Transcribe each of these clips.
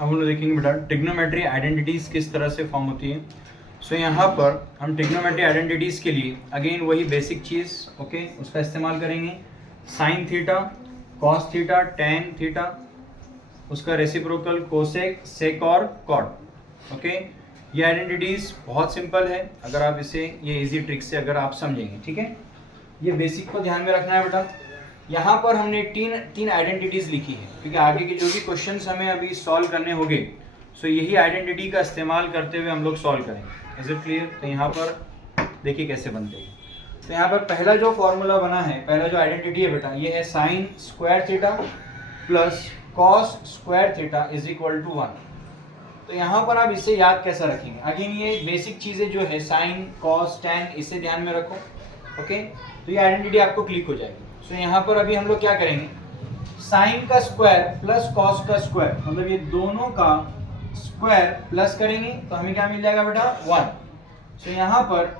अब हम लोग देखेंगे बेटा ट्रिग्नोमेट्री आइडेंटिटीज किस तरह से फॉर्म होती है। सो यहाँ पर हम ट्रिग्नोमेट्री आइडेंटिटीज के लिए अगेन वही बेसिक चीज़ ओके उसका इस्तेमाल करेंगे। Sine theta, cos theta, tan theta, उसका रेसिप्रोकल कोसेक, सेक और कॉट। ओके ये आइडेंटिटीज बहुत सिंपल है अगर आप इसे ये इजी ट्रिक से अगर आप समझेंगे। ठीक है, ये बेसिक को ध्यान में रखना है बेटा। यहाँ पर हमने तीन आइडेंटिटीज लिखी है क्योंकि आगे के जो भी क्वेश्चंस हमें अभी सॉल्व करने होंगे सो यही आइडेंटिटी का इस्तेमाल करते हुए हम लोग सॉल्व करेंगे। Is it clear? तो यहाँ पर देखिए कैसे बनते हैं। तो यहाँ पर पहला जो फॉर्मूला बना है, पहला जो आइडेंटिटी है बेटा, ये है sine square theta plus cos square theta is equal to 1। तो यहाँ पर आप इसे याद कैसा रखेंगे? अगेन ये बेसिक चीज़ें जो है साइन कॉस टेन इसे ध्यान में रखो। ओके तो ये आइडेंटिटी आपको क्लिक हो जाएगी। सो यहाँ पर अभी हम लोग क्या करेंगे, साइन का स्क्वायर प्लस कॉस का स्क्वायर मतलब ये दोनों का स्क्वायर प्लस करेंगे तो हमें क्या मिल जाएगा बेटा 1। सो यहाँ पर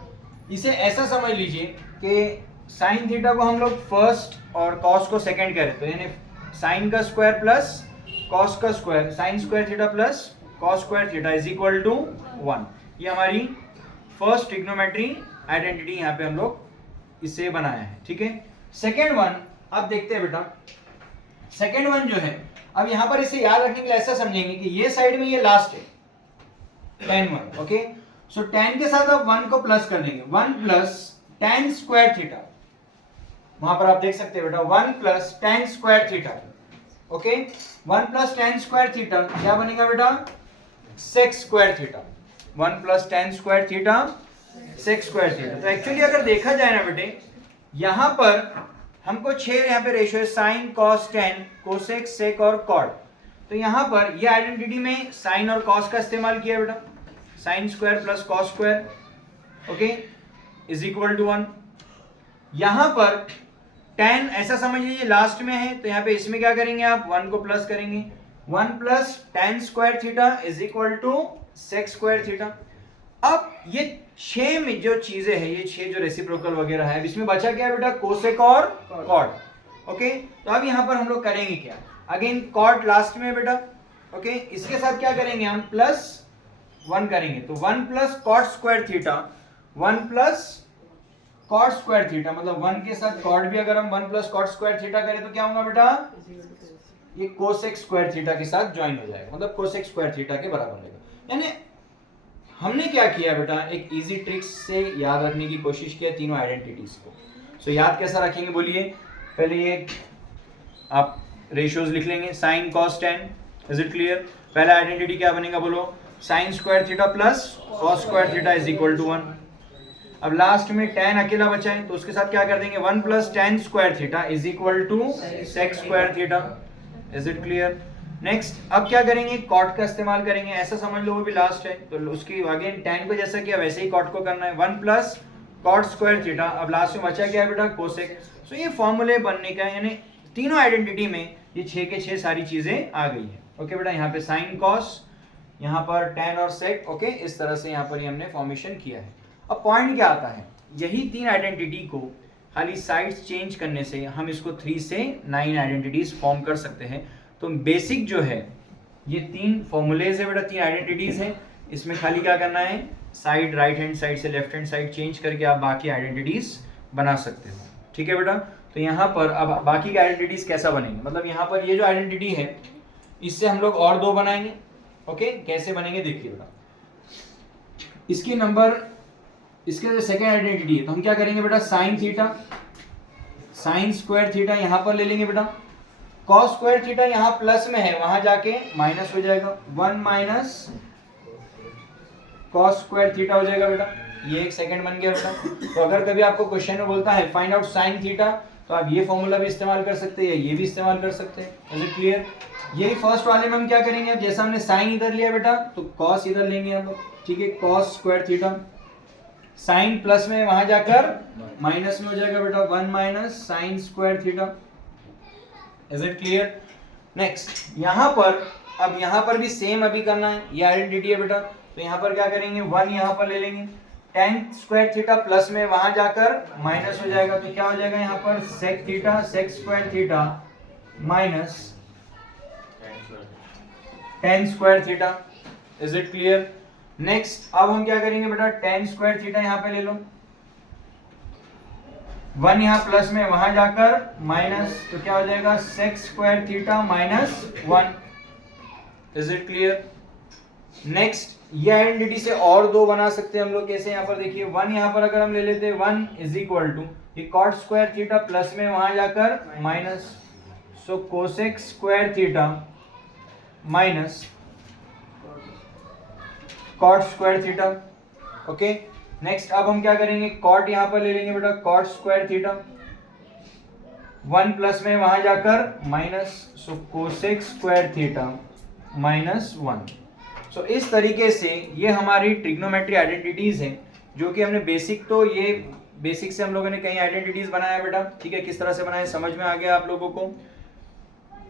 इसे ऐसा समझ लीजिए कि साइन थीटा को हम लोग फर्स्ट और कॉस को सेकंड करें तो यानी साइन का स्क्वायर प्लस कॉस का square, sine square theta plus cos square theta is equal to 1। ये हमारी फर्स्ट ट्रिग्नोमेट्री आइडेंटिटी यहाँ पे हम लोग इसे बनाया है। ठीक है, सेकेंड वन अब देखते हैं बेटा। सेकेंड वन जो है अब यहाँ पर इसे याद रखने के लिए ऐसा समझेंगे कि ये साइड में ये लास्ट है tan 1। ओके सो tan के साथ आप 1 को प्लस कर देंगे, 1 प्लस tan स्क्वायर थीटा, वहां पर आप देख सकते हैं बेटा 1 plus tan square theta. Okay 1 plus tan square theta क्या बनेगा बेटा sec square theta. 1 plus tan square theta sec square theta. तो एक्चुअली अगर देखा जाए ना बेटे यहाँ पर हमको 6 यहाँ पे रेशियो है sine cos tan cosec sec और कॉट। तो यहाँ पर ये आइडेंटिटी में साइन और कॉस का इस्तेमाल किया बेटा, sine square plus cos square okay is equal to 1। यहाँ पर टेन ऐसा समझ लीजिए लास्ट में है तो यहाँ पे इसमें क्या करेंगे आप 1 को प्लस करेंगे, 1 plus tan square theta is equal to sec square theta. अब ये 6 में जो चीजें हैं ये 6 जो रेसिप्रोकल वगैरह है इसमें बचा क्या है बेटा कोसेक और कॉट। ओके तो अब यहाँ पर हम लोग करेंगे क्या, अगेन कॉट लास्ट में बेटा। ओके इसके साथ क्या करेंगे हम प्लस 1 करेंगे तो 1 plus cot square theta, 1 plus cot square theta मतलब 1 के साथ कॉट भी अगर हम 1 प्लस कॉट स्क्वायर थीटा करें तो क्या होगा बेटा ये कोसेक स्क्वायर थीटा के साथ ज्वाइन हो जाएगा मतलब कोसेक स्क्वायर थीटा के बराबर रहेगा। यानी हमने क्या किया बेटा एक इजी ट्रिक्स से याद रखने की कोशिश किया तीनों आइडेंटिटीज को। सो याद कैसा रखेंगे बोलिए, पहले ये आप रेशियोज लिख लेंगे sine cos tan. Is it clear? पहला आइडेंटिटी क्या बनेगा बोलो sine square theta plus cos square theta is equal to 1। अब लास्ट में tan अकेला बचा है तो उसके साथ क्या कर देंगे 1 plus tan square theta is equal to sec square theta. Is it clear? Next अब क्या करेंगे कॉट का इस्तेमाल करेंगे, ऐसा समझ लो वो भी लास्ट है तो उसकी अगेन tan को जैसा किया वैसे ही कॉट को करना है, 1 प्लस कॉट स्क्वायर थीटा। अब लास्ट में बचा क्या है बेटा कोसेक। सो ये फॉर्मूले बनने का यानी तीनों आइडेंटिटी में ये 6 के 6 सारी चीजें आ गई है। ओके बेटा यहाँ पे साइन कॉस, यहाँ पर tan और सेक। ओके इस तरह से यहाँ पर हमने फॉर्मेशन किया है। अब पॉइंट क्या आता है, यही तीन आइडेंटिटी को खाली साइड्स चेंज करने से हम इसको 3 से 9 आइडेंटिटीज फॉर्म कर सकते हैं। तो बेसिक जो है ये 3 फॉर्मूलेज है बेटा, 3 आइडेंटिटीज हैं, इसमें खाली क्या करना है साइड राइट हैंड साइड से लेफ्ट हैंड साइड चेंज करके आप बाकी आइडेंटिटीज बना सकते हो। ठीक है बेटा, तो यहाँ पर अब बाकी की आइडेंटिटीज कैसा बनेंगे, मतलब यहाँ पर ये जो आइडेंटिटी है इससे हम लोग और 2 बनाएंगे। ओके कैसे बनेंगे देखिए बेटा, इसकी नंबर इसके जो सेकेंड आइडेंटिटी है तो हम क्या करेंगे बेटा sine theta, sign square theta यहाँ पर ले लेंगे बेटा, कॉस स्क्वायर थीटा यहाँ प्लस में है वहां जाके माइनस हो जाएगा, 1 माइनस कॉस स्क्वायर थीटा हो जाएगा बेटा। ये एक सेकंड बन गया बेटा। तो अगर कभी आपको क्वेश्चन में बोलता है फाइंड आउट साइन थीटा तो आप ये फॉर्मूला भी इस्तेमाल कर सकते हैं, ये भी इस्तेमाल कर सकते हैं। Is it clear? यही फर्स्ट वाले में हम क्या करेंगे, अब जैसा हमने साइन इधर लिया बेटा तो कॉस इधर लेंगे हम लोग। ठीक है, cos square theta, sine plus में वहां जाकर माइनस में हो जाएगा बेटा, 1 minus sine square theta. Is it clear? Next यहाँ पर अब यहाँ पर भी सेम अभी करना है, ये आइडेंटिटी है बेटा तो यहाँ पर क्या करेंगे 1 यहाँ पर ले लेंगे, tan स्क्वायर थीटा प्लस में वहां जाकर माइनस हो जाएगा तो क्या हो जाएगा यहाँ पर sec theta sec square theta minus tan square theta. Is it clear? Next अब हम क्या करेंगे बेटा, tan स्क्वायर थीटा यहाँ पे ले लो, 1 यहाँ प्लस में वहां जाकर माइनस, तो क्या हो जाएगा sec square theta minus 1। Is it clear? Next ये आइडेंटिटी से और दो बना सकते हैं हम लोग, कैसे? यहाँ पर देखिए 1 यहाँ पर अगर हम ले लेते हैं 1 इज इक्वल टू ये cot स्क्वायर थीटा प्लस में वहां जाकर minus, so cosec square theta minus cot square theta. Okay, next अब हम क्या करेंगे, cot यहां पर ले लेंगे बेटा, cot स्क्वायर थीटा 1 प्लस में वहां जाकर minus, so cosec square theta minus 1। सो इस तरीके से ये हमारी ट्रिग्नोमेट्री आइडेंटिटीज हैं, जो कि हमने बेसिक, तो ये बेसिक से हम लोगों ने कई आइडेंटिटीज बनाया बेटा, ठीक है? किस तरह से बनाए समझ में आ गया आप लोगों को?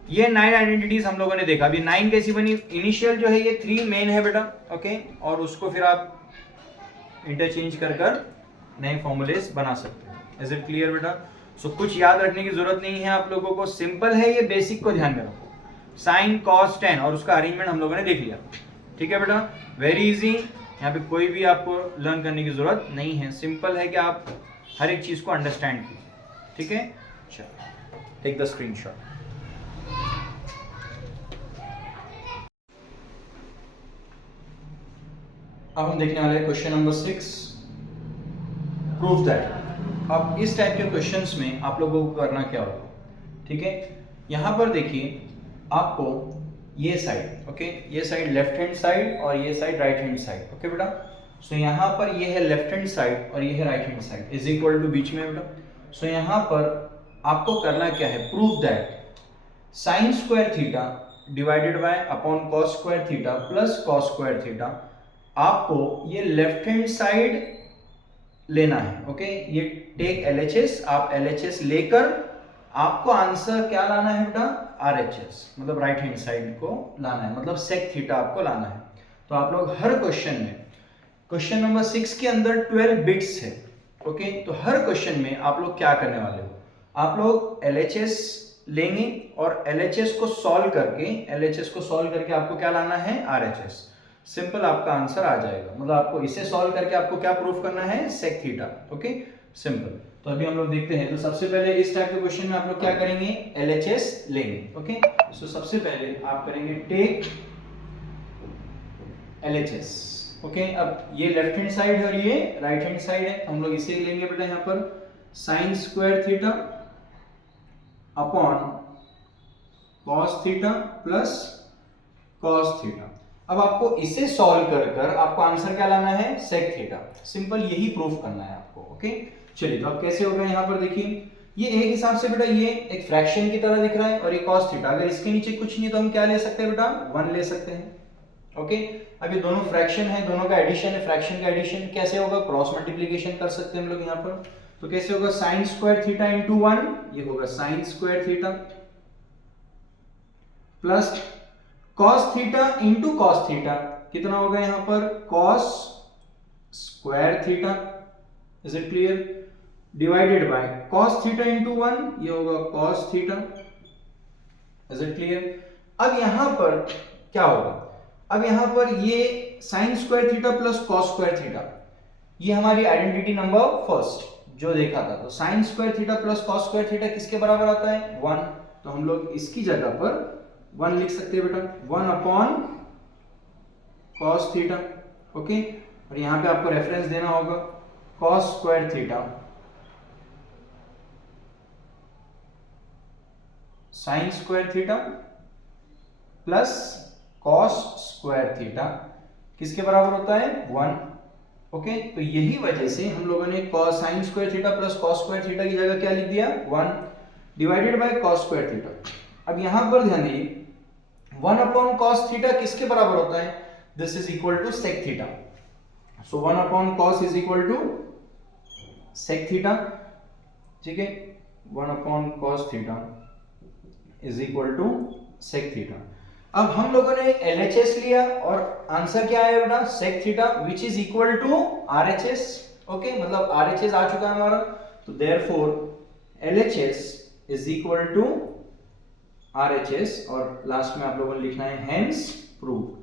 ये 9 आइडेंटिटीज हम लोगों ने देखा। अभी 9 कैसी बनी? इनिशियल जो है ये 3 मेन है बेटा, ओके, और उसको फिर आप इंटरचेंज कर कर नए फॉर्मूलेस बना सकते हैं। इज इट क्लियर बेटा? सो कुछ याद रखने की जरूरत नहीं है आप लोगों को, सिंपल है ये, बेसिक को ध्यान में रखो। साइन कॉस टेन और उसका अरेंजमेंट हम लोगों ने देख लिया, ठीक है बेटा? वेरी इजी, यहाँ पे कोई भी आपको लर्न करने की जरूरत नहीं है, सिंपल है कि आप हर एक चीज को अंडरस्टैंड कीजिए, ठीक है? चलो टेक द स्क्रीनशॉट। अब हम देखने वाले हैं क्वेश्चन नंबर 6, प्रूव दैट। अब इस टाइप के क्वेश्चंस में आप लोगों को करना क्या होगा, ठीक है? यहाँ पर देखिए आपको ये साइड, ओके, ये साइड लेफ्ट हैंड साइड और ये side right hand side, okay बेटा? सो यहाँ पर ये है लेफ्ट हैंड साइड और ये है right hand side, is equal to बीच में बेटा। सो यहाँ पर आपको करना क्या है, prove that sine square theta divided by upon cos square theta plus cos square theta, आपको ये लेफ्ट हैंड साइड लेना है, ओके? ये टेक LHS, आप LHS लेकर आपको आंसर क्या लाना है बेटा, RHS, मतलब राइट हैंड साइड को लाना है, मतलब सेक थीटा आपको लाना है। तो आप लोग हर क्वेश्चन में, क्वेश्चन नंबर 6 के अंदर 12 बिट्स है, ओके? तो हर क्वेश्चन में आप लोग क्या करने वाले हो, आप लोग LHS लेंगे और LHS को सॉल्व करके आपको क्या लाना है, RHS। सिंपल, आपका आंसर आ जाएगा। मतलब आपको इसे सॉल्व करके आपको क्या प्रूफ करना है, सेक थीटा, ओके, सिंपल। तो अभी हम लोग देखते हैं। तो सबसे पहले इस टाइप के क्वेश्चन में आप लोग क्या करेंगे, LHS लेंगे, ओके? सो सबसे पहले आप करेंगे टेक LHS, ओके? अब ये लेफ्ट हैंड साइड है और ये राइट हैंड साइड है, हम लोग इसे लेंगे बेटा यहाँ पर sign square theta upon cos theta plus cos theta. अब आपको इसे सॉल्व कर आपको आंसर क्या लाना है, सेक थीटा। सिंपल, यही प्रूफ करना है आपको, ओके? चलिए, तो अब कैसे होगा, यहाँ पर देखिए ये एक हिसाब से बेटा ये एक फ्रैक्शन की तरह दिख रहा है और ये कॉस थीटा, अगर इसके नीचे कुछ नहीं तो हम क्या ले सकते हैं बेटा, 1 ले सकते हैं, ओके? अब ये दोनों फ्रैक्शन है, दोनों का एडिशन है, फ्रैक्शन का एडिशन कैसे होगा, क्रॉस मल्टीप्लिकेशन कर सकते हैं हम लोग यहाँ पर। तो कैसे होगा, साइन स्क्वायर थीटा इंटू 1, ये होगा sign square theta plus cos theta into cos theta, कितना होगा यहाँ पर, cos square theta, is it clear? Divided by cos theta into 1, ये होगा cos theta, is it clear? अब यहां पर क्या होगा, अब यहां पर ये sign square theta plus cos square theta, ये हमारी आइडेंटिटी नंबर फर्स्ट जो देखा था। तो sign square theta plus cos square theta किसके बराबर आता है, 1। तो हम लोग इसकी जगह पर 1 लिख सकते हैं बेटा, 1 अपॉन कॉस थीटा, ओके? और यहां पे आपको रेफरेंस देना होगा cos square theta sign square theta plus cos square theta किसके बराबर होता है, 1, ओके? तो यही वजह से हम लोगों ने sign square theta plus cos square theta की जगह क्या लिख दिया, 1 divided by cos square theta. अब यहां पर ध्यान दीजिए 1 अपॉन कॉस थीटा किसके बराबर होता है, this is equal to sec theta. So 1 upon cos is equal to sec theta, ठीक है? 1 upon cos theta is equal to sec theta. अब हम लोगों ने LHS लिया और आंसर क्या आया बेटा, sec theta which is equal to RHS, okay? मतलब RHS आ चुका है हमारा, तो therefore LHS is equal to RHS और लास्ट में आप लोगों ने लिखना है हेंस प्रूव।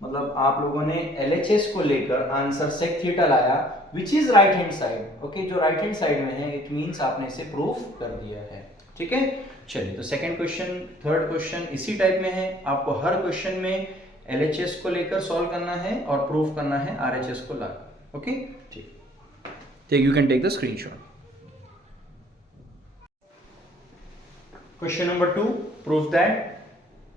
मतलब आप लोगों ने LHS को लेकर आंसर sec थीटा लाया which is right hand side. Okay, जो राइट हैंड साइड में है इट मींस आपने इसे प्रूव कर दिया है। ठीक है, चलिए तो सेकंड क्वेश्चन, थर्ड क्वेश्चन इसी टाइप में है। आपको हर क्वेश्चन में LHS को लेकर सॉल्व करना है और प्रूव करना है RHS को लाकर। ओके, ठीक, take you can take the screenshot. Question number 2, prove that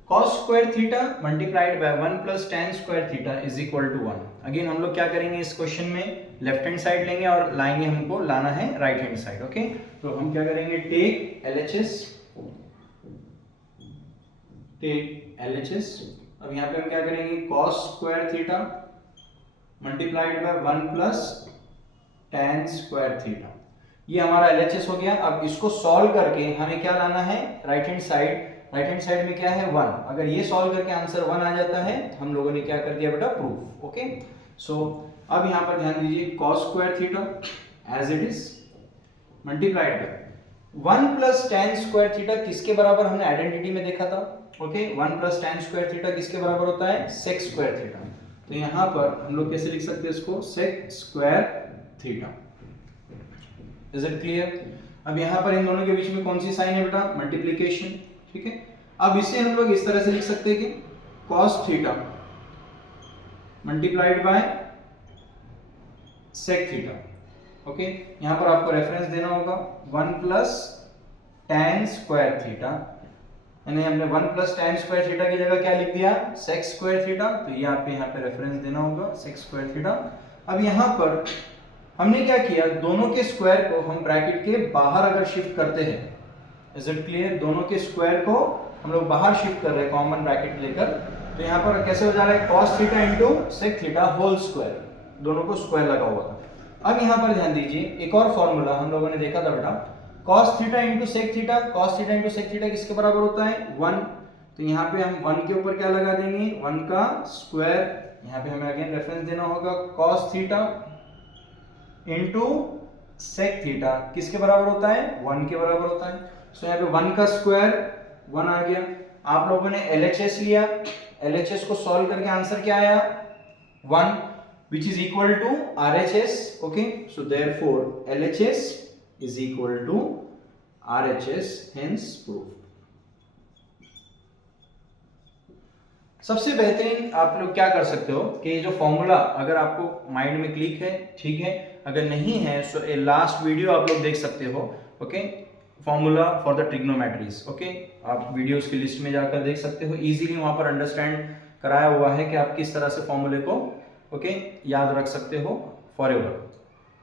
cos square theta multiplied by 1 plus tan square theta is equal to 1. Again हम लोग क्या करेंगे इस क्वेश्चन में, लेफ्ट हैंड साइड लेंगे और लाएंगे, हमको लाना है राइट हैंड साइड। ओके, तो हम क्या करेंगे, टेक LHS। अब यहाँ पे हम क्या करेंगे, cos square theta multiplied by 1 plus tan square theta, ये हमारा LHS हो गया। अब इसको सॉल्व करके हमें क्या लाना है, right hand side. Right hand side में क्या है 1, अगर ये सॉल्व करके आंसर 1 आ जाता है हम लोगों ने क्या कर दिया बेटा, प्रूफ। ओके, सो अब यहाँ पर ध्यान दीजिए, cos square theta as it is multiplied by 1 plus tan square theta किसके बराबर हमने आइडेंटिटी में देखा था। Okay, 1 plus tan square theta किसके बराबर होता है, sec square theta। तो यहाँ पर हम लोग कैसे लिख सकते हैं इसको, sec square theta। Is it clear. अब यहाँ पर इन दोनों के बीच में कौन सी साइन है बेटा, मल्टीप्लिकेशन। ठीक है, अब इसे हम लोग इस तरह से लिख सकते हैं कि cos theta multiplied by sec theta. Okay, यहाँ पर आपको रेफरेंस देना होगा 1 प्लस tan स्क्वायर थीटा, यानी हमने 1 प्लस tan स्क्वायर थीटा की जगह क्या लिख दिया, sec स्क्वायर थीटा। तो ये आपको यहाँ पे रेफरेंस देना होगा sec स्क्वायर थीटा। अब यहाँ पर हमने क्या किया, दोनों के स्क्वायर को हम ब्रैकेट के बाहर अगर शिफ्ट करते हैं, इज इट क्लियर, दोनों के स्क्वायर को हम लोग बाहर शिफ्ट कर रहे हैं कॉमन ब्रैकेट लेकर। तो यहाँ पर कैसे हो जा रहा है, cos theta into sec theta whole square, दोनों को स्क्वायर लगा हुआ था। अब यहाँ पर ध्यान दीजिए, एक और फॉर्मूला हम लोगों ने देखा था बेटा, cos theta into sec theta. cos theta into sec theta किसके बराबर होता है, 1। तो यहाँ पे हम 1 के ऊपर क्या लगा देंगे, 1 का स्क्वायर। यहाँ पे हमें अगेन रेफरेंस देना होगा cos theta into sec theta किसके बराबर होता है, 1 के बराबर होता है। सो यहाँ पे 1 का स्क्वायर 1 आ गया। आप लोगों ने LHS लिया, LHS को सॉल्व करके आंसर क्या आया, 1 which is equal to RHS. okay, so therefore LHS is equal to RHS, hence proof। सबसे बेहतरीन आप लोग क्या कर सकते हो कि जो फॉर्मूला अगर आपको माइंड में क्लिक है, ठीक है, अगर नहीं है सो ए लास्ट वीडियो आप लोग देख सकते हो। Okay, formula for the trigonometries. Okay, आप वीडियोस की लिस्ट में जाकर देख सकते हो, इजीली वहां पर अंडरस्टैंड कराया हुआ है कि आप किस तरह से फॉर्मूले को याद रख सकते हो फॉर एवर।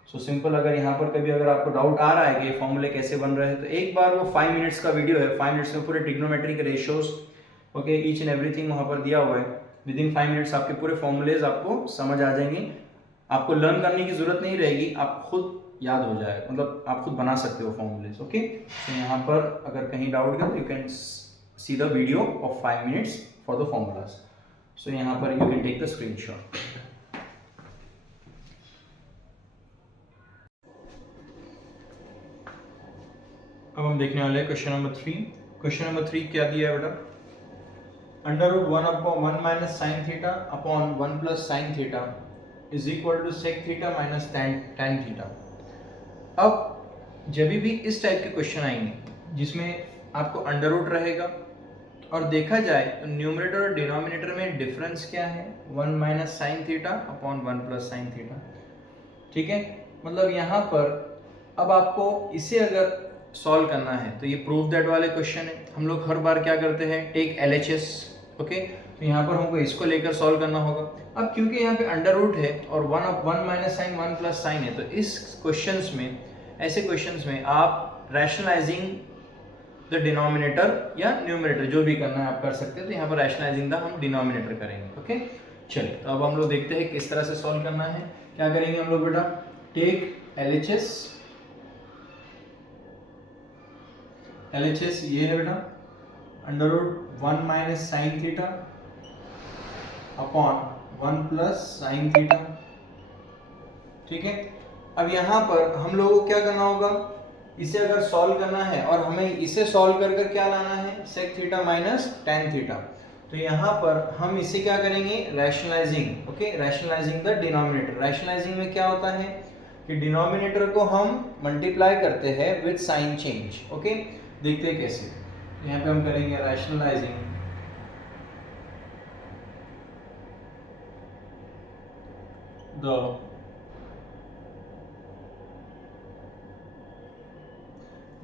सो सिंपल, अगर यहाँ पर कभी अगर आपको डाउट आ रहा है कि फॉर्मूले कैसे बन रहे हैं तो एक बार वो 5 मिनट्स का वीडियो है, 5 मिनट्स में पूरे ट्रिग्नोमेट्री के रेशियोज ईच एंड एवरीथिंग वहाँ पर दिया हुआ है। विद इन 5 मिनट्स आपके पूरे फॉर्मूलेज आपको समझ आ जाएंगे, आपको लर्न करने की जरूरत नहीं रहेगी, आप खुद याद हो जाएगा, मतलब आप खुद बना सकते हो फॉर्मूलेज। ओके, तो यहाँ पर अगर कहीं डाउट है तो you can see the video of 5 minutes for the formulas. So यहाँ पर you can take the screenshot. अब हम देखने वाले हैं क्वेश्चन नंबर 3। क्वेश्चन नंबर 3 क्या दिया है बेटा, under root 1 upon 1 minus sine theta upon 1 plus sine theta is equal to sec theta minus tan theta. अब जब भी इस टाइप के क्वेश्चन आएंगे जिसमें आपको अंडर रूट रहेगा और देखा जाए तो न्यूमरेटर और डिनोमिनेटर में डिफरेंस क्या है, 1 minus sine theta upon 1 plus sine theta. ठीक है, मतलब यहाँ पर अब आपको इसे अगर सॉल्व करना है तो ये प्रूफ दैट वाले क्वेश्चन है। हम लोग हर बार क्या करते हैं, टेक LHS। ओके, तो यहाँ पर हमको इसको लेकर सॉल्व करना होगा। अब क्योंकि यहाँ पे अंडर रूट है और 1 माइनस साइन 1 प्लस साइन है, तो इस क्वेश्चंस में, ऐसे क्वेश्चंस में आप रैशनलाइजिंग द डिनोमिनेटर या न्यूमरेटर जो भी करना है आप कर सकते हैं। तो यहाँ पर रैशनलाइजिंग द हम डिनोमिनेटर करेंगे। ओके, चलिए तो अब हम लोग देखते हैं किस तरह से सॉल्व करना है। क्या करेंगे हम लोग बेटा, टेक LHS ये है बेटा, under root 1 minus sine theta upon 1 plus sine theta. ठीक है, अब यहाँ पर हम लोगों को क्या करना होगा, इसे अगर सॉल्व करना है और हमें इसे सॉल्व कर कर क्या लाना है, sec theta minus tan theta, तो यहाँ पर हम इसे क्या करेंगे, rationalising, okay, rationalising the denominator. Rationalising में क्या होता है कि डिनोमिनेटर को हम मल्टीप्लाई करते हैं विद साइन चेंज, ओके। देखते हैं कैसे, यहाँ पे हम करेंगे रैशनलाइजिंग द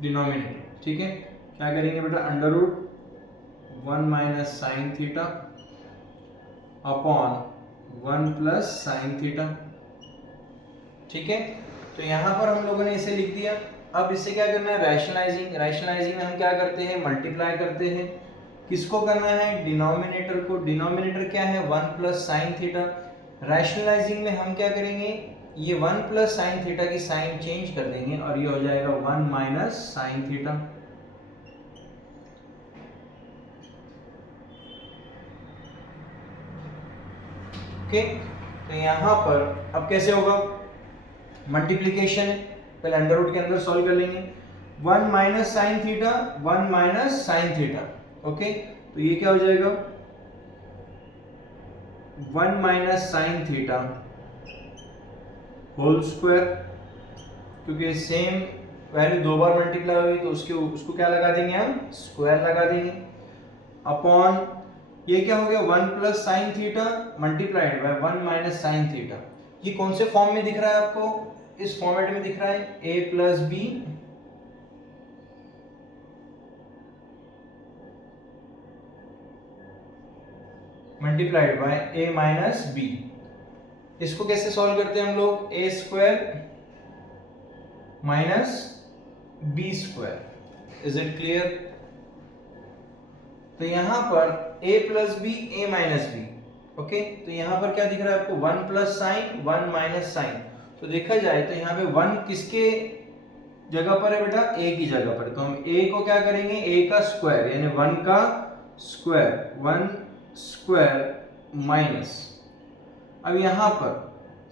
डिनोमिनेटर, ठीक है। क्या करेंगे बेटा, under root 1 minus sine theta upon 1 plus sine theta, ठीक है। तो यहाँ पर हम लोगों ने इसे लिख दिया। अब इसे क्या करना है, रैशनलाइजिंग। रैशनलाइजिंग में हम क्या करते हैं, मल्टीप्लाई करते हैं। किसको करना है, डिनोमिनेटर को। डिनोमिनेटर क्या है, 1 प्लस साइन थीटा। रैशनलाइजिंग में हम क्या करेंगे, ये 1 प्लस साइन थीटा की साइन चेंज कर देंगे और ये हो जाएगा 1 माइनस साइन थीटा, ओके। तो यहाँ पर अब कैसे होगा, मल्टीप्लीकेशन है, पहले अंडर रूट के अंदर सॉल्व कर लेंगे। 1 minus sine theta, 1 minus sine theta, okay. तो ये क्या हो जाएगा, 1 minus sine theta whole square, क्योंकि सेम वैल्यू दो बार मल्टीप्लाई हुई तो उसको क्या लगा देंगे, हम स्क्वायर लगा देंगे, अपॉन ये क्या हो गया, 1 plus sine theta multiplied by 1 minus sine theta. ये कौन से फॉर्म में दिख रहा है आपको, इस फॉर्मेट में दिख रहा है, a plus B multiplied by a minus B. इसको कैसे सॉल्व करते हैं हम लोग, a square minus B square. Is it clear. तो यहां पर a plus B, a minus B, okay. तो यहां पर क्या दिख रहा है आपको, 1 प्लस साइन, 1 माइनस साइन। तो देखा जाए तो यहाँ पे 1 किसके जगह पर है बेटा, a की जगह पर। तो हम a को क्या करेंगे, a का स्क्वायर यानी 1 का स्क्वायर, 1 स्क्वायर माइनस, अब यहां पर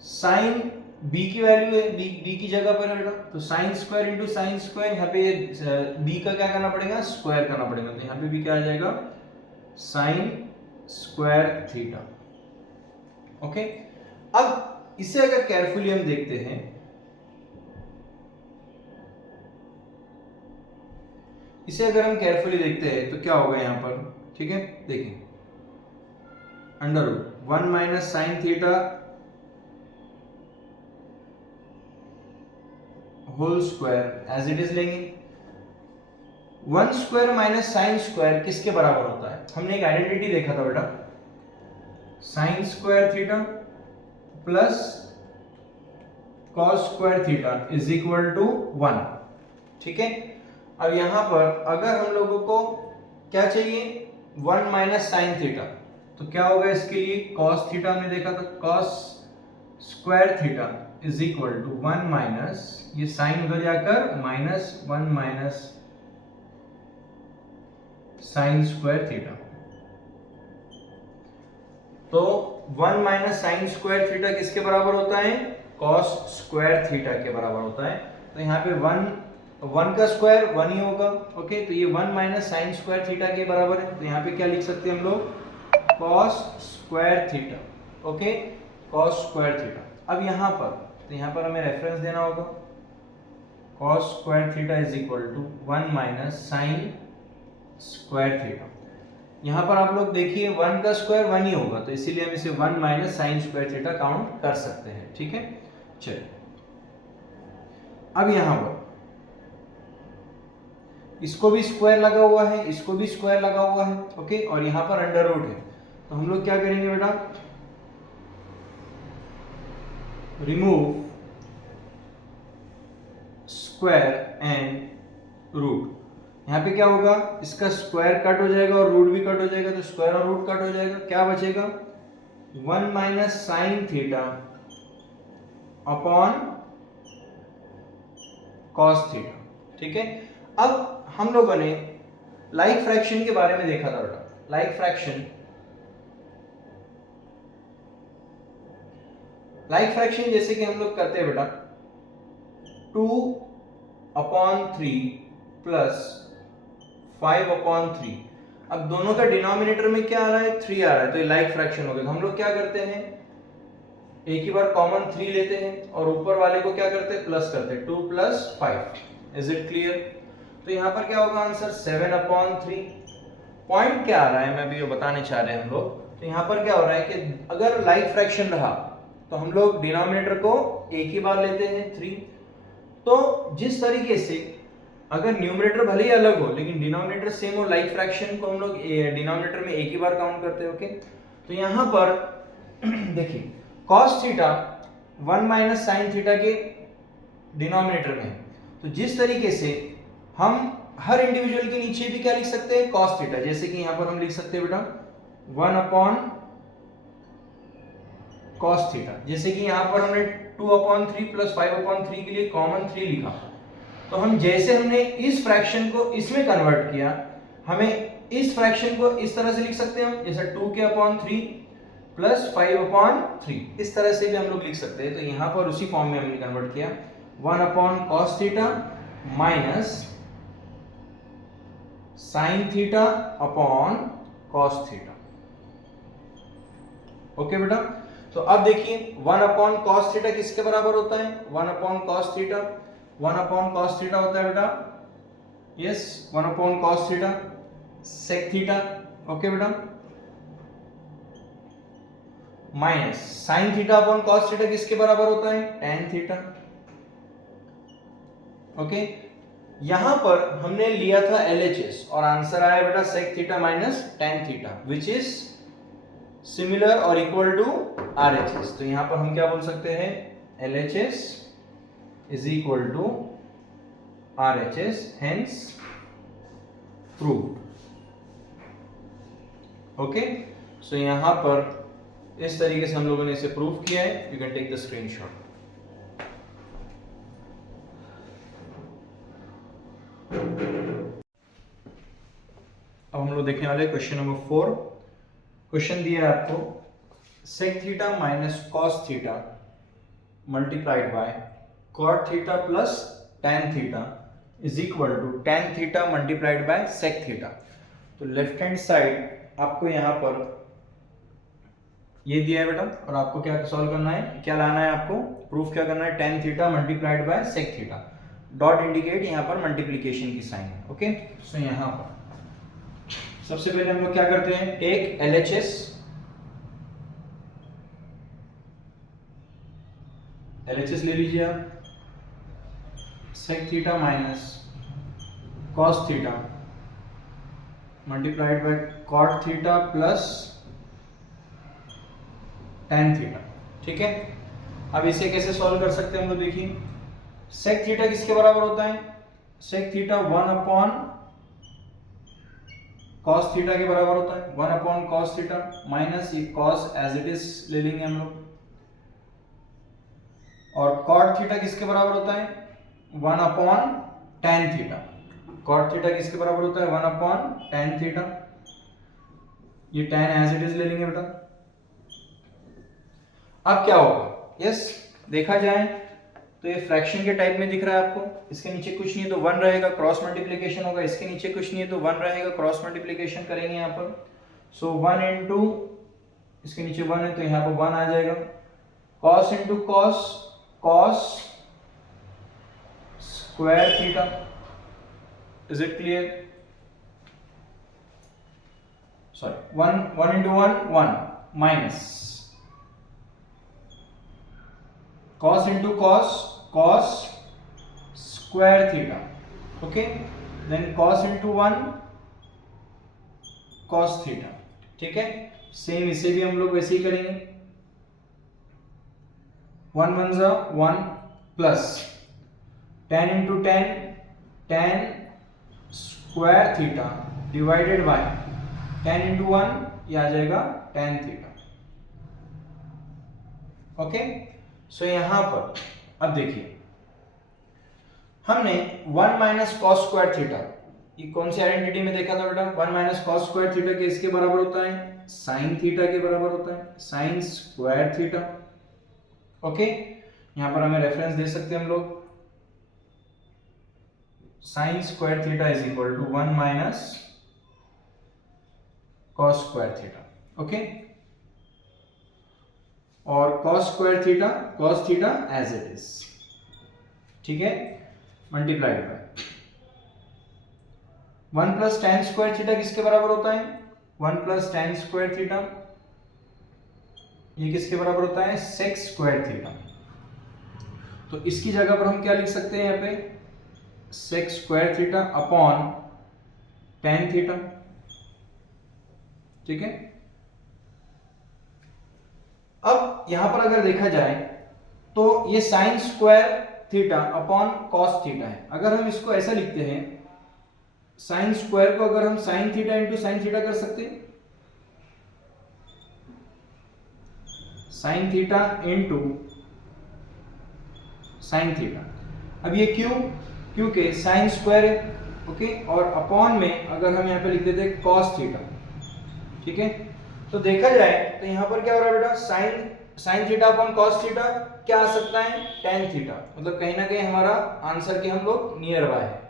साइन b की वैल्यू है, b की जगह पर है बेटा, तो sine square into sine square, यहाँ पे b का क्या करना पड़ेगा, स्क्वायर करना पड़ेगा। तो यहाँ पे भी क्या आ जाएगा, साइन स्क्वायर थीटा, ओके। अब इसे अगर केयरफुली हम देखते हैं, इसे अगर हम केयरफुली देखते हैं तो क्या होगा यहाँ पर, ठीक है। देखिए, under root 1 minus sine theta whole square as it is लेंगे। 1 स्क्वायर माइनस साइन स्क्वायर किसके बराबर होता है, हमने एक आइडेंटिटी देखा था बेटा, sine square theta plus cos square theta is equal to 1, ठीक है। अब यहां पर अगर हम लोगों को क्या चाहिए, 1 माइनस साइन थीटा, तो क्या होगा इसके लिए, कॉस थीटा हमने देखा था, cos square theta is equal to 1 minus, ये साइन उधर जाकर minus 1 minus sine square theta. तो 1 माइनस साइन स्क्वायर थीटा किसके बराबर होता है, कॉस स्क्वायर थीटा के बराबर होता है। तो यहाँ पे 1 का स्क्वायर 1 ही होगा, ओके। तो ये 1 माइनस साइन स्क्वायर थीटा के बराबर है। तो यहाँ पे क्या लिख सकते हैं हम लोग, cos square theta, okay, cos square theta. अब यहाँ पर, तो यहाँ पर हमें रेफरेंस देना होगा, cos square theta is equal to 1 minus sine square theta. यहाँ पर आप लोग देखिए 1 का स्क्वायर 1 ही होगा, तो इसीलिए हम इसे 1 minus sine square theta count कर सकते हैं, ठीक है। चलिए, अब यहाँ पर इसको भी स्क्वायर लगा हुआ है, इसको भी स्क्वायर लगा हुआ है, ओके, और यहाँ पर अंडर रूट है। तो हम लोग क्या करेंगे बेटा, रिमूव स्क्वायर एंड रूट। यहाँ पे क्या होगा, इसका स्क्वायर कट हो जाएगा और रूट भी कट हो जाएगा, तो स्क्वायर और रूट कट हो जाएगा, क्या बचेगा, 1 minus sine theta upon cos theta, ठीक है। अब हम लोगों ने लाइक फ्रैक्शन के बारे में देखा था बेटा, लाइक फ्रैक्शन जैसे कि हम लोग करते हैं बेटा, 2 अपॉन 3 प्लस 5 अपॉन 3। अब दोनों का डिनोमिनेटर में क्या आ रहा है, 3 आ रहा है, तो ये लाइक फ्रैक्शन हो गया। तो हम लोग क्या करते हैं, एक ही बार कॉमन 3 लेते हैं और ऊपर वाले को क्या करते हैं, प्लस करते हैं, 2 प्लस 5। Is it clear? तो यहाँ पर क्या होगा आंसर, 7 अपॉन 3। पॉइंट क्या आ रहा है, मैं भी ये बताने चाह रहे हैं हम लोग। तो यहाँ पर क्या हो रहा है कि अगर लाइक फ्रैक्शन रहा तो हम लोग डिनोमिनेटर को एक ही बार लेते हैं 3। तो जिस तरीके से अगर न्यूमरेटर भले ही अलग हो लेकिन डिनोमिनेटर सेम हो, लाइक फ्रैक्शन को हम लोग डिनोमिनेटर में एक ही बार काउंट करते हैं। ओके, तो यहाँ पर देखिए cos theta 1 minus sine theta के डिनोमिनेटर में है, तो जिस तरीके से हम हर इंडिविजुअल के नीचे भी क्या लिख सकते हैं, cos थीटा। जैसे कि यहां पर हम लिख सकते हैं बेटा 1 अपॉन cos थीटा। जैसे कि यहां पर हमने 2 अपॉन 3 प्लस 5 अपॉन 3 के लिए कॉमन 3 लिखा, तो हम जैसे हमने इस फ्रैक्शन को इसमें कन्वर्ट किया, हमें इस फ्रैक्शन को इस तरह से लिख सकते हैं, जैसे 2 के अपॉन 3 प्लस 5 अपॉन 3, इस तरह से भी हम लोग लिख सकते हैं। तो यहां पर उसी फॉर्म में हमने कन्वर्ट किया, 1 upon cos theta minus sine theta upon cos theta. Okay बेटा, तो अब देखिए 1 अपॉन cos थीटा किसके बराबर होता है, 1 upon cos theta, 1 upon cos theta होता है बेटा, yes 1 upon cos theta sec theta. Okay बेटा, minus sine theta upon cos theta किसके बराबर होता है, tan थीटा। ओके, यहां पर हमने लिया था LHS और आंसर आया बेटा sec theta minus tan theta which is similar और इक्वल टू RHS। तो यहां पर हम क्या बोल सकते हैं, LHS is equal to RHS, hence proved. Okay, so यहां पर इस तरीके से हम लोगों ने इसे प्रूव किया है। You can take the screenshot. अब हम लोग देखने वाले क्वेश्चन नंबर 4। क्वेश्चन दिया है आपको, sec थीटा माइनस cos theta multiplied by cot theta plus tan theta is equal to tan theta multiplied by sec theta. तो लेफ्ट हैंड साइड आपको यहाँ पर ये दिया है बेटा, और आपको क्या सॉल्व करना है, क्या लाना है आपको, प्रूफ क्या करना है, tan theta multiplied by sec theta. Dot indicate यहाँ पर मल्टीप्लिकेशन की साइन है। ओके, सो यहाँ पर सबसे पहले हम लोग क्या करते हैं, टेक LHS, LHS ले लीजिए आप, sec थीटा माइनस cos theta multiplied by cot theta plus tan theta. ठीक है, अब इसे कैसे सॉल्व कर सकते हैं हम लोग, देखिए sec थीटा किसके बराबर होता है, sec theta 1 upon cos theta के बराबर होता है, 1 अपॉन cos थीटा माइनस ये cos एज इट इज ले लेंगे हम लोग, और cot थीटा किसके बराबर होता है, 1 upon tan theta. cot theta किसके बराबर होता है, 1 अपॉन tan थीटा, ये tan एज इट इज ले लेंगे बेटा। अब क्या होगा, यस देखा जाए तो ये फ्रैक्शन के टाइप में दिख रहा है आपको, इसके नीचे कुछ नहीं है तो 1 रहेगा, क्रॉस मल्टीप्लिकेशन होगा, इसके नीचे कुछ नहीं है तो 1 रहेगा, क्रॉस मल्टीप्लिकेशन करेंगे यहाँ पर। सो 1 इंटू, इसके नीचे 1 है तो यहाँ पर 1 आ जाएगा, cos into cos, cos square theta. Is it clear, sorry 1 into 1 minus cos into cos square theta, okay, then cos into 1 cos theta। ठीक है, सेम इसे भी हम लोग वैसे ही करेंगे, 1 1 जा 1 plus tan into tan square theta divided bye tan into 1, ये आ जाएगा tan थीटा। ओके, सो यहां पर अब देखिए हमने 1 माइनस कॉस स्क्वायर थीटा, ये कौन सी आइडेंटिटी में देखा था बेटा, 1 माइनस कॉस स्क्वायर थीटा के इसके बराबर होता है, साइन थीटा के बराबर होता है, साइन स्क्वायर थीटा। ओके, यहां पर हमें रेफरेंस दे सकते हैं हम लोग, sine square theta is equal to 1 minus cos square theta. Okay, और cos square theta, cos theta as it is, ठीक है, multiplied by 1 plus tan square theta किसके बराबर होता है? 1 प्लस टेन स्क्वायर थीटा, ये किसके बराबर होता है? Sec square theta. तो इसकी जगह पर हम क्या लिख सकते हैं यहाँ पे? Sec square theta upon tan theta, ठीक है। अब यहां पर अगर देखा जाए तो ये sign square theta upon cos theta है। अगर हम इसको ऐसा लिखते हैं, साइन स्क्वायर को अगर हम sine theta into sine theta कर सकते हैं, sine theta into sine theta. अब ये क्यों? क्योंकि साइन स्क्वायर है, ओके, और अपॉन में अगर हम यहाँ पे लिख देते हैं कॉस थीटा, ठीक है। तो देखा जाए तो यहाँ पर क्या हो रहा है बेटा? Sign theta upon cos theta क्या आ सकता है? Ten theta. मतलब कहीं ना कहीं हमारा आंसर के हम लोग नियर बाय है।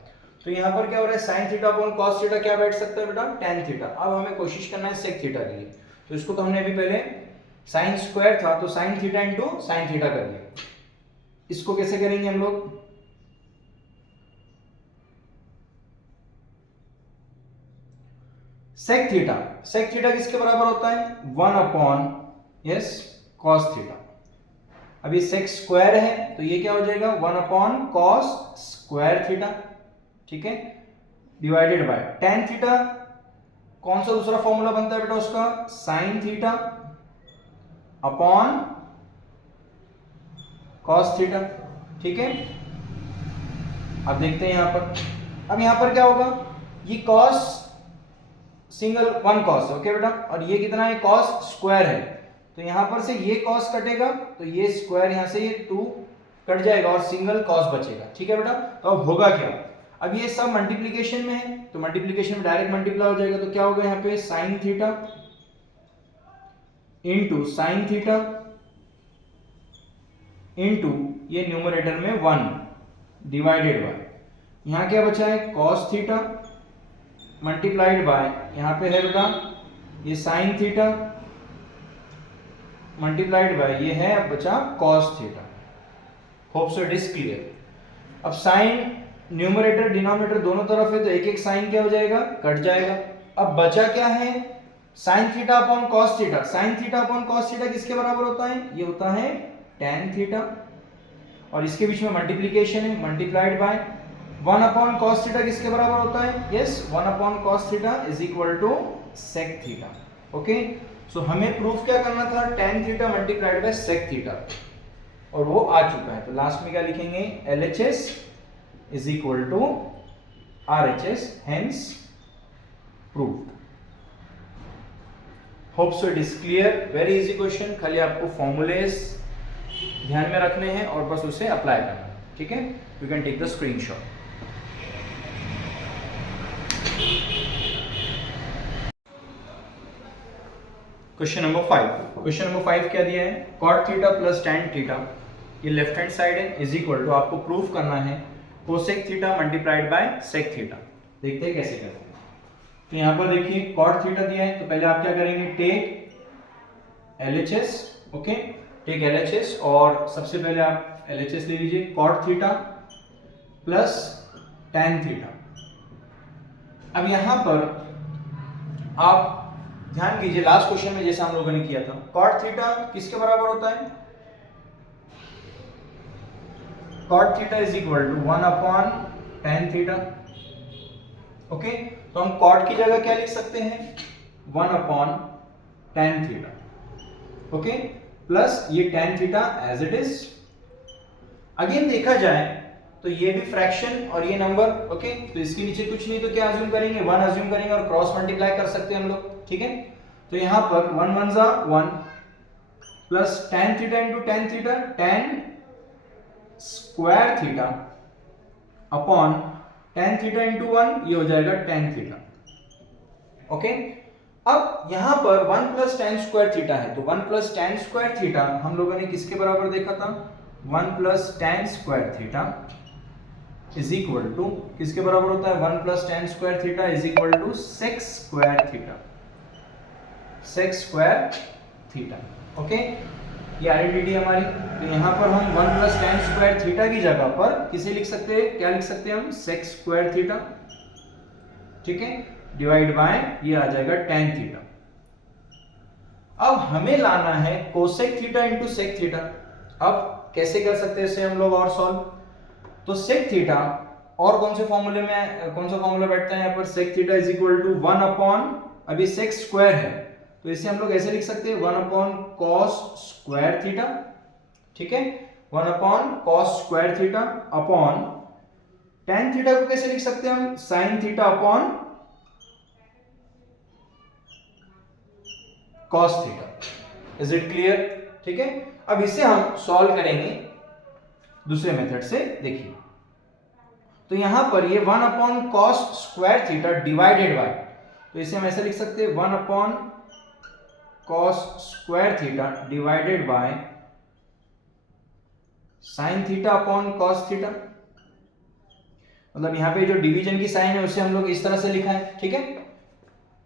तो यहाँ पर क्या हो रहा है? Sign theta upon cos theta क्या बैठ सकता है बेटा? Ten theta. अब हमें कोशिश करना है सेक थीटा के लिए। तो इसको तो हमने अभी पहले साइन स्क्वायर था तो sine theta into sine theta कर दिया। इसको कैसे करेंगे हम लोग? सेक थीटा, सेक थीटा किसके बराबर होता है? 1 अपॉन यस कॉस थीटा। अब ये सेक स्क्वायर है तो ये क्या हो जाएगा? 1 अपॉन कॉस स्क्वायर थीटा, ठीक है, डिवाइडेड बाय टेन थीटा। कौन सा दूसरा फॉर्मूला बनता है बेटा उसका? Sign theta upon cos theta, ठीक है। अब देखते हैं यहां पर, अब यहां पर क्या होगा? ये cos single one cos, okay बेटा, और ये कितना है? कॉस स्क्वायर है। तो यहां पर से ये कॉस कटेगा तो ये स्क्वायर यहां से ये 2 कट जाएगा और सिंगल कॉस बचेगा, ठीक है बेटा। तो अब होगा क्या? अब ये सब मल्टीप्लीकेशन में है तो मल्टीप्लीकेशन में डायरेक्ट मल्टीप्लाई हो जाएगा। तो क्या होगा यहाँ पे? Sine theta into sine theta into ये न्यूमरेटर में 1 डिवाइडेड बाय, यहां क्या बचा है? कॉस थीटा मल्टीप्लाइड बाय, यहां पे है बेटा ये साइन थीटा मल्टीप्लाइड बाय ये है अब बचा cos theta. Hope so it is clear. अब साइन न्यूमरेटर डिनोमिनेटर दोनों तरफ है तो एक एक साइन क्या हो जाएगा? कट जाएगा। अब बचा क्या है? Sign theta upon cos theta. Sign theta upon cos theta किसके बराबर होता है? ये होता है टेन थीटा, और इसके बीच में मल्टीप्लीकेशन है, multiplied by 1 upon cos theta किसके बराबर होता है? Yes, 1 upon cos theta is equal to sec theta. Okay, so हमें प्रूफ क्या करना था? Tan theta multiplied by sec theta, और वो आ चुका है। तो लास्ट में क्या लिखेंगे? LHS is equal to RHS, hence proved. Hope so it is clear. Very easy question, खाली आपको फॉर्मूलेस ध्यान में रखने हैं और बस उसे अप्लाई करना, ठीक है। You can take the screenshot. Question number 5। Question number 5 क्या दिया है? Cot theta plus tan theta, ये लेफ्ट हैंड साइड है, इज इक्वल टू आपको प्रूफ करना है cosec theta multiplied by sec theta. देखते हैं कैसे करते हैं। तो यहां पर देखिए कॉट थीटा दिया है तो पहले आप क्या करेंगे? Take LHS, okay, take LHS, और सबसे पहले आप LHS ले लीजिए cot theta plus tan theta. अब यहां पर आप ध्यान कीजिए, लास्ट क्वेश्चन में जैसे हम लोगों ने किया था, कॉट थीटा किसके बराबर होता है? Cot theta is equal to 1 upon tan theta. Okay, तो हम कॉट की जगह क्या लिख सकते हैं? 1 upon tan theta, okay, plus ये tan theta as it is. Again देखा जाए तो ये भी फ्रैक्शन और ये नंबर, ओके, तो इसके नीचे कुछ नहीं तो क्या अज्यूम करेंगे? 1 अज्यूम करेंगे और क्रॉस मल्टीप्लाई कर सकते हैं हम लोग, ठीक है। तो यहां पर 1 1 जा 1 plus tan theta into tan theta, ten square theta upon tan theta into 1, ये हो जाएगा टेन थीटा, ओके। अब यहां पर 1 प्लस टेन स्क्वायर थीटा है तो 1 प्लस टेन स्क्वायर थीटा हम लोगों ने किसके बराबर देखा था? 1 plus tan square theta is equal to किसके बराबर होता है 1 plus tan square theta is equal to sec square theta, sec square theta. Okay, ये आइडेंटिटी हमारी। तो यहाँ पर हम 1 प्लस टेन स्क्वायर थीटा की जगह पर किसे लिख सकते हैं, क्या लिख सकते हैं हम, सेक स्क्वायर थीटा, ठीक है, डिवाइड बाय ये आ जाएगा टेन थीटा। अब हमें लाना है cosec theta into sec theta. अब कैसे कर सकते हैं इसे हम लोग और सॉल्व, तो सेक थीटा और कौन से फॉर्मूले में, कौन सा फॉर्मूला बैठता है यहाँ पर, sec theta is equal to 1 upon, अभी सेक स्क्वायर है तो इसे हम लोग ऐसे लिख सकते हैं 1 अपॉन कॉस स्क्वायर थीटा, ठीक है, 1 upon cos square theta upon tan theta को कैसे लिख सकते हैं हम, sign theta upon cos theta. Is it clear, ठीक है। अब इसे हम सॉल्व करेंगे दूसरे मेथड से, देखिए तो यहां पर ये 1 upon cos square theta divided bye, तो इसे हम ऐसे लिख सकते हैं 1 upon cos square theta divided by sine theta upon cos theta. मतलब यहां पे जो डिवीजन की साइन है उसे हम लोग इस तरह से लिखा है, ठीक है।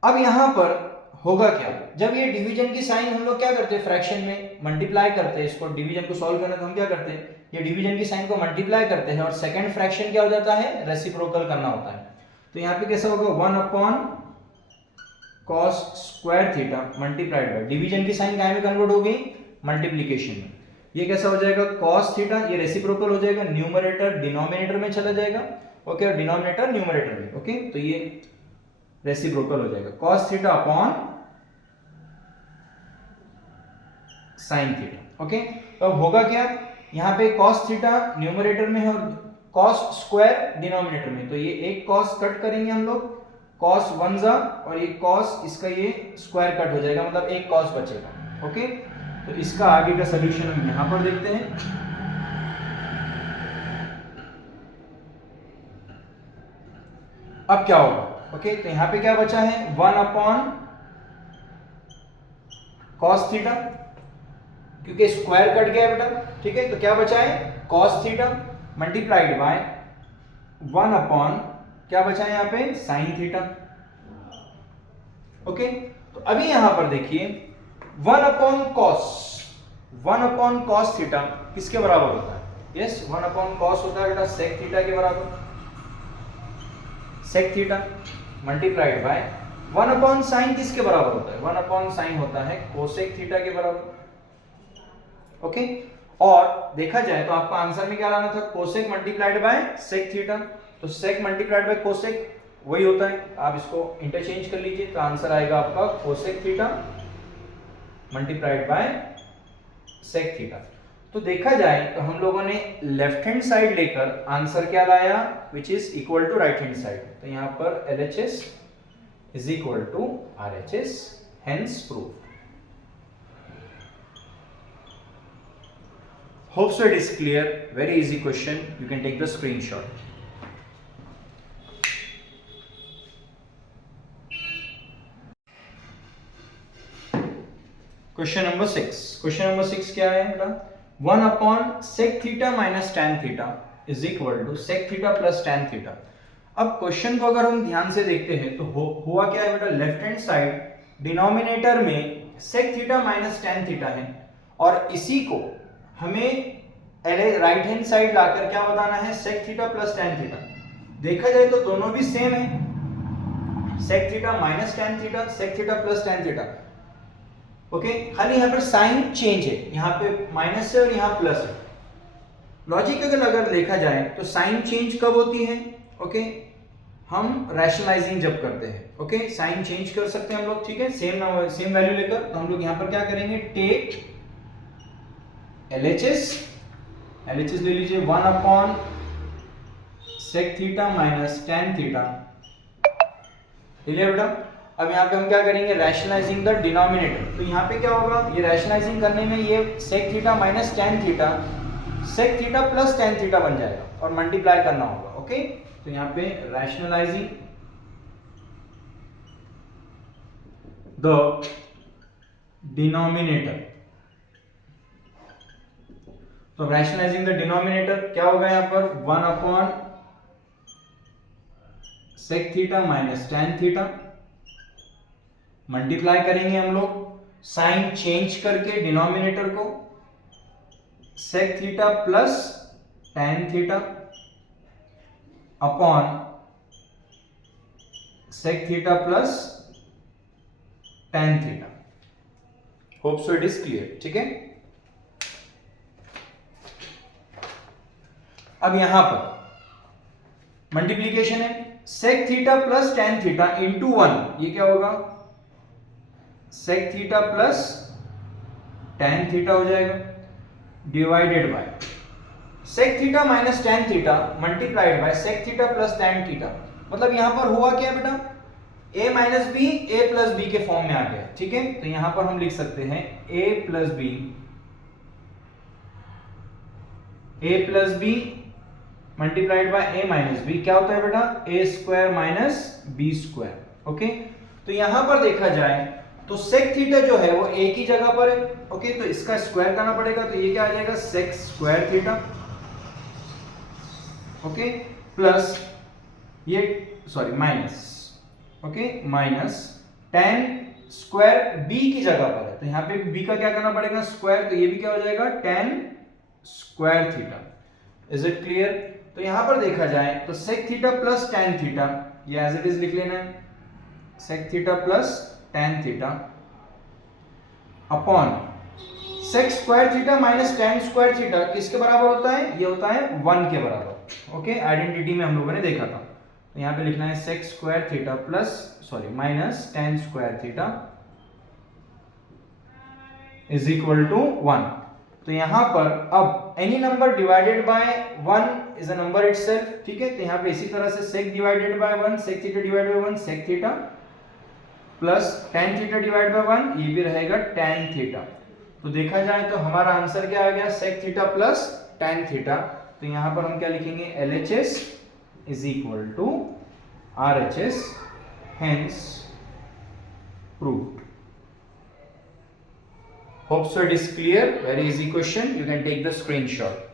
अब यहां पर होगा क्या, जब ये डिवीजन की साइन हम लोग क्या करते हैं, फ्रैक्शन में मल्टीप्लाई करते हैं, इसको डिवीजन को सॉल्व करना तो हम क्या करते हैं, ये डिवीजन की साइन को मल्टीप्लाई करते हैं और सेकंड फ्रैक्शन क्या हो जाता है, रेसिप्रोकल करना होता है। तो यहाँ पे कैसा होगा 1 upon cos square theta multiplied bye, division की साइन क्या में कन्वर्ट हो गई, मल्टीप्लिकेशन में। ये कैसा हो जाएगा कॉस थीटा, ये रेसिप्रोकल हो जाएगा, न्यूमरेटर डिनोमिनेटर में चला जाएगा, ओके, और डिनोमिनेटर न्यूमरेटर में, ओके, तो ये रेसिप्रोकल हो जाएगा cos theta upon sine theta, okay. तो अब होगा क्या, यहाँ पे cos थीटा न्यूमरेटर में है और cos स्क्वायर डिनोमिनेटर में, तो ये एक cos कट करेंगे हम लोग, cos वन जा और ये cos इसका ये स्क्वायर कट हो जाएगा, मतलब एक cos बचेगा, ओके। तो इसका आगे का सॉल्यूशन हम यहां पर देखते हैं। अब क्या होगा, ओके, तो यहां पे क्या बचा है 1 अपॉन cos थीटा, क्योंकि स्क्वायर कट गया बेटा, ठीक है, तो क्या बचा है cos theta multiplied by 1 upon क्या बचा है यहाँ पे साइन थीटा, ओके। तो अभी यहां पर देखिए 1 अपॉन cos थीटा किसके बराबर होता है, यस 1 अपॉन cos होता है बेटा सेक थीटा के बराबर, sec theta multiplied by 1 upon sine किसके बराबर होता है, 1 अपॉन साइन होता है कोसेक थीटा के बराबर, ओके। और देखा जाए तो आपका आंसर में क्या लाना था, cosec multiplied by sec theta, तो सेक मल्टीप्लाइड बाय कोसेक वही होता है, आप इसको इंटरचेंज कर लीजिए तो आंसर आएगा आपका cosec theta multiplied by sec theta. तो देखा जाए तो हम लोगों ने लेफ्ट हैंड साइड लेकर आंसर क्या लाया, which is equal to right hand side, तो यहां पर LHS is equal to RHS, hence proved. Hope so it is clear. Very easy question. You can take the screenshot. Question number 6. Question number 6 क्या है बेटा, 1 upon sec theta minus tan theta is equal to sec theta plus tan theta। अब question को अगर हम ध्यान से देखते हैं तो हुआ क्या है बेटा, लेफ्ट हैंड साइड डिनोमिनेटर में sec theta minus tan theta है और इसी को हमें राइट हैंड साइड लाकर क्या बताना है, sec theta plus tan theta. देखा जाए तो दोनों भी सेम है, sec theta minus tan theta, sec theta plus tan theta, okay. खाली यहाँ पर साइन चेंज है, यहाँ पे माइनस है और यहाँ प्लस है। लॉजिक अगर देखा जाए तो साइन चेंज कब होती है, ओके, हम रैशनलाइजिंग जब करते हैं, ओके, साइन चेंज कर सकते हैं हम लोग, ठीक है, सेम वैल्यू लेकर। तो हम लोग यहाँ पर क्या करेंगे, टेक LHS ले लीजिए 1 अपॉन sec theta minus tan theta, clear बेटा। अब यहाँ पे हम क्या करेंगे, रैशनलाइजिंग द डिनोमिनेटर, तो यहाँ पे क्या होगा, ये रैशनलाइजिंग करने में ये sec theta minus tan theta sec theta plus tan theta बन जाएगा और मल्टीप्लाई करना होगा, ओके। तो यहाँ पे रैशनलाइजिंग द डिनोमिनेटर, तो रैशनलाइजिंग द डिनोमिनेटर क्या होगा यहाँ पर 1 अपॉन sec theta minus tan theta, multiply करेंगे हम लोग साइन चेंज करके डिनोमिनेटर को, sec theta plus tan theta upon sec theta plus tan theta. Hope so it is clear, ठीक है। अब यहां पर मल्टीप्लीकेशन है, sec theta plus tan theta into one, ये क्या होगा, sec theta plus tan theta हो जाएगा, divided by sec theta minus tan theta multiplied by sec theta plus tan theta. मतलब यहां पर हुआ क्या बेटा, a minus B A plus B के फॉर्म में आ गया, ठीक है। तो यहां पर हम लिख सकते हैं a plus B multiplied by a minus B, क्या होता है बेटा, a square minus B square. Okay, तो यहां पर देखा जाए तो सेक थीटा जो है वो a की जगह पर है, ओके, तो इसका स्क्वायर करना पड़ेगा, तो ये क्या आ जाएगा, sec square theta, okay, plus ये sorry minus, okay, minus tan square B की जगह पर है, तो यहां पे बी का क्या करना पड़ेगा, स्क्वायर, तो ये भी क्या हो जाएगा, tan square theta. Is it clear. तो यहां पर देखा जाए तो sec theta plus tan theta, ये एज इट इज लिख लेना है, sec theta plus tan theta upon sec square theta minus tan square theta किसके बराबर होता है, ये होता है 1 के बराबर। ओके, आइडेंटिटी में हम लोगों ने देखा था। तो यहां पे लिखना है sec square theta plus sorry minus tan square theta is equal to 1। तो यहां पर अब any number divided by 1 is a number itself, ठीक है। तो यहां पे इसी तरह से sec divided by 1, sec theta divided by 1 sec theta plus tan theta divide by 1, ये भी रहेगा टेन थीटा। तो देखा जाए तो हमारा आंसर क्या आ गया, sec theta plus tan theta. तो यहां पर हम क्या लिखेंगे, LHS is equal to RHS, hence proved. Hope so it is clear. Very easy question. You can take the screenshot.